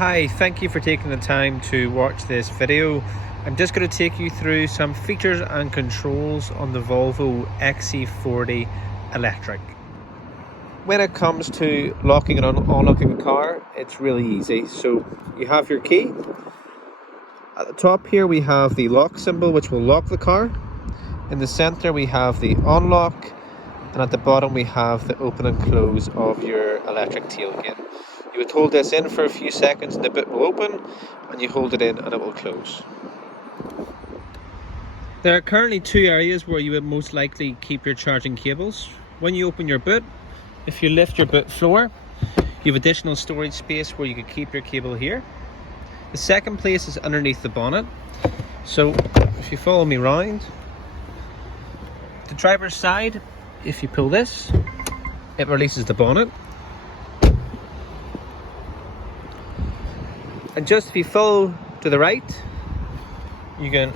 Hi, thank you for taking the time to watch this video. I'm just going to take you through some features and controls on the Volvo XC40 electric. When it comes to locking and unlocking the car, it's really easy. So you have your key. At the top here we have the lock symbol, which will lock the car. In the center we have the unlock, and at the bottom we have the open and close of your electric tailgate. You would hold this in for a few seconds and the boot will open, and you hold it in and it will close. There are currently two areas where you would most likely keep your charging cables. When you open your boot, if you lift your boot floor, you have additional storage space where you could keep your cable here. The second place is underneath the bonnet. So if you follow me round, the driver's side, if you pull this, it releases the bonnet. And just if you follow to the right, you can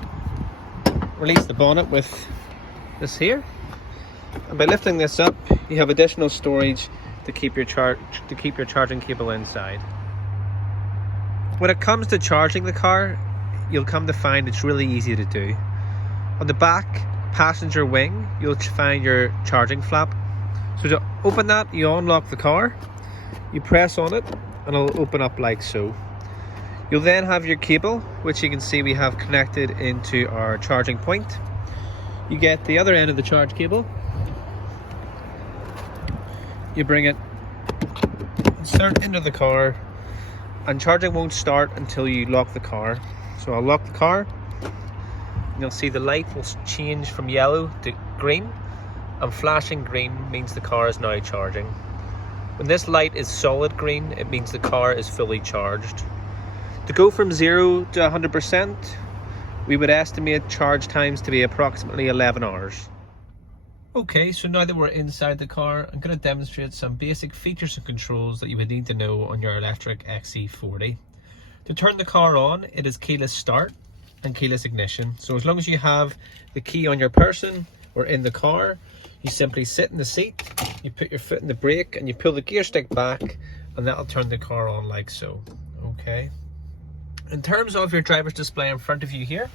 release the bonnet with this here. And by lifting this up, you have additional storage to keep your charging cable inside. When it comes to charging the car, you'll come to find it's really easy to do. On the back passenger wing, you'll find your charging flap. So to open that, you unlock the car, you press on it, and it'll open up like so. You'll then have your cable, which you can see we have connected into our charging point. You get the other end of the charge cable. You bring it, insert into the car, and charging won't start until you lock the car. So I'll lock the car, and you'll see the light will change from yellow to green, and flashing green means the car is now charging. When this light is solid green, it means the car is fully charged. To go from 0 to 100%, we would estimate charge times to be approximately 11 hours. Okay, so now that we're inside the car, I'm going to demonstrate some basic features and controls that you would need to know on your electric XC40. To turn the car on, it is keyless start and keyless ignition. So as long as you have the key on your person or in the car, you simply sit in the seat, you put your foot in the brake, and you pull the gear stick back, and that'll turn the car on like so. Okay. In terms of your driver's display in front of you here,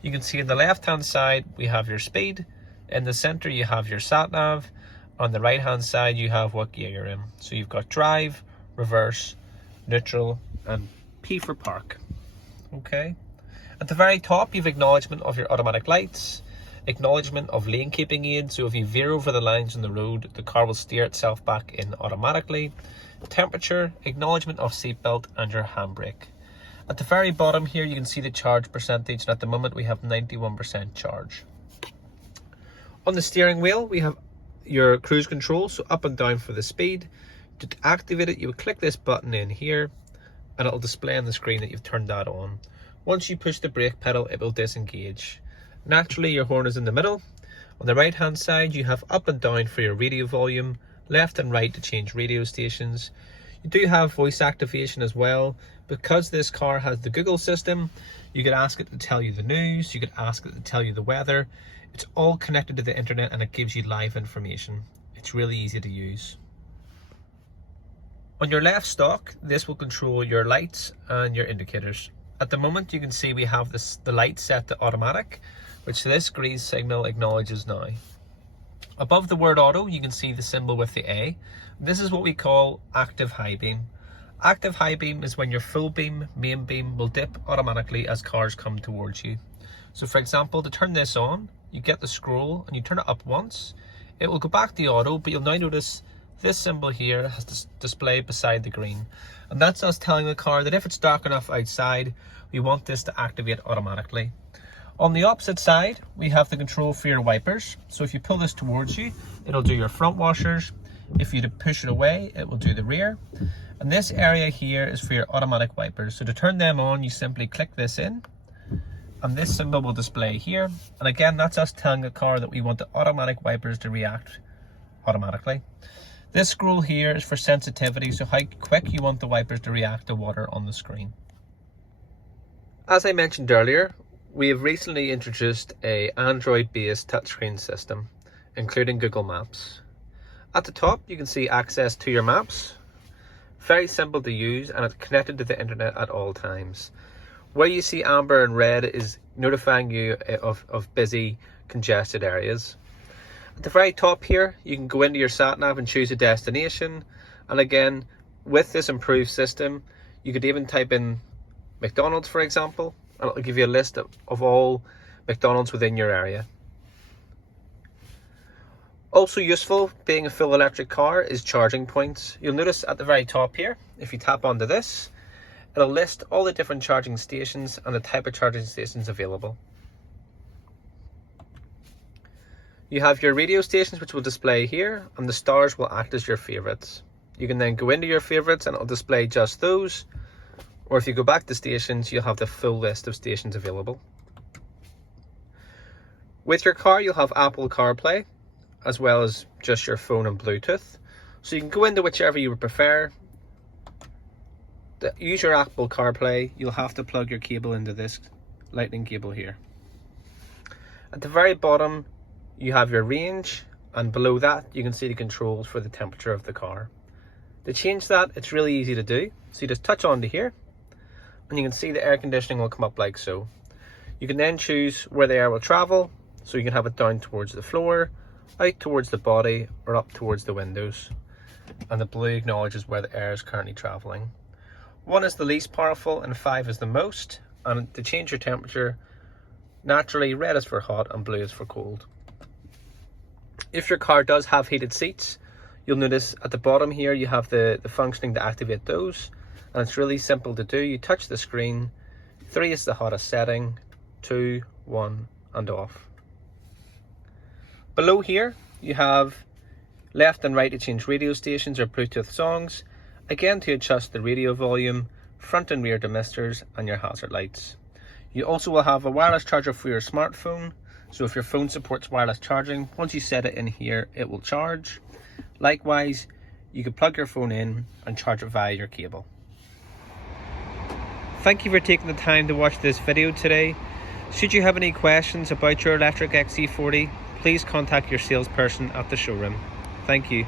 you can see on the left hand side we have your speed, in the center you have your sat nav, on the right hand side you have what gear you're in. So you've got drive, reverse, neutral, and P for park. Okay. At the very top you've acknowledgement of your automatic lights, acknowledgement of lane keeping aid, so if you veer over the lines on the road the car will steer itself back in automatically, temperature, acknowledgement of seatbelt, and your handbrake. At the very bottom here you can see the charge percentage, and at the moment we have 91% charge. On the steering wheel we have your cruise control, so up and down for the speed. To activate it you would click this button in here and it'll display on the screen that you've turned that on. Once you push the brake pedal it will disengage. Naturally your horn is in the middle. On the right hand side you have up and down for your radio volume, left and right to change radio stations. You do have voice activation as well. Because this car has the Google system, you could ask it to tell you the news, you could ask it to tell you the weather. It's all connected to the internet and it gives you live information. It's really easy to use. On your left stalk, this will control your lights and your indicators. At the moment you can see we have the light set to automatic, which this green signal acknowledges now. Above the word auto you can see the symbol with the A. This is what we call active high beam. Active high beam is when your full beam, main beam, will dip automatically as cars come towards you. So for example, to turn this on, you get the scroll and you turn it up once. It will go back to auto, but you'll now notice this symbol here has this display beside the green. And that's us telling the car that if it's dark enough outside, we want this to activate automatically. On the opposite side, we have the control for your wipers. So if you pull this towards you, it'll do your front washers. If you push it away, it will do the rear. And this area here is for your automatic wipers. So to turn them on, you simply click this in and this symbol will display here. And again, that's us telling the car that we want the automatic wipers to react automatically. This scroll here is for sensitivity, so how quick you want the wipers to react to water on the screen. As I mentioned earlier, we have recently introduced a Android-based touchscreen system, including Google Maps. At the top, you can see access to your maps. Very simple to use, and it's connected to the internet at all times. Where you see amber and red is notifying you of busy, congested areas. At the very top here, you can go into your sat nav and choose a destination. And again, with this improved system, you could even type in McDonald's, for example, and it'll give you a list of all McDonald's within your area. Also useful, being a full electric car, is charging points. You'll notice at the very top here, if you tap onto this, it'll list all the different charging stations and the type of charging stations available. You have your radio stations, which will display here, and the stars will act as your favorites. You can then go into your favorites and it'll display just those, or if you go back to stations, you'll have the full list of stations available. With your car, you'll have Apple CarPlay, as well as just your phone and Bluetooth. So you can go into whichever you would prefer. To use your Apple CarPlay, you'll have to plug your cable into this lightning cable here. At the very bottom, you have your range, and below that, you can see the controls for the temperature of the car. To change that, it's really easy to do. So you just touch onto here, and you can see the air conditioning will come up like so. You can then choose where the air will travel, so you can have it down towards the floor, out towards the body, or up towards the windows. And the blue acknowledges where the air is currently traveling. 1 is the least powerful and 5 is the most. And to change your temperature, naturally red is for hot and blue is for cold. If your car does have heated seats, you'll notice at the bottom here you have the functioning to activate those, and it's really simple to do. You touch the screen, 3 is the hottest setting, 2, 1 and off. Below here you have left and right to change radio stations or Bluetooth songs, again to adjust the radio volume, front and rear demisters and your hazard lights. You also will have a wireless charger for your smartphone, so if your phone supports wireless charging, once you set it in here, it will charge. Likewise, you can plug your phone in and charge it via your cable. Thank you for taking the time to watch this video today. Should you have any questions about your electric XC40, please contact your salesperson at the showroom. Thank you.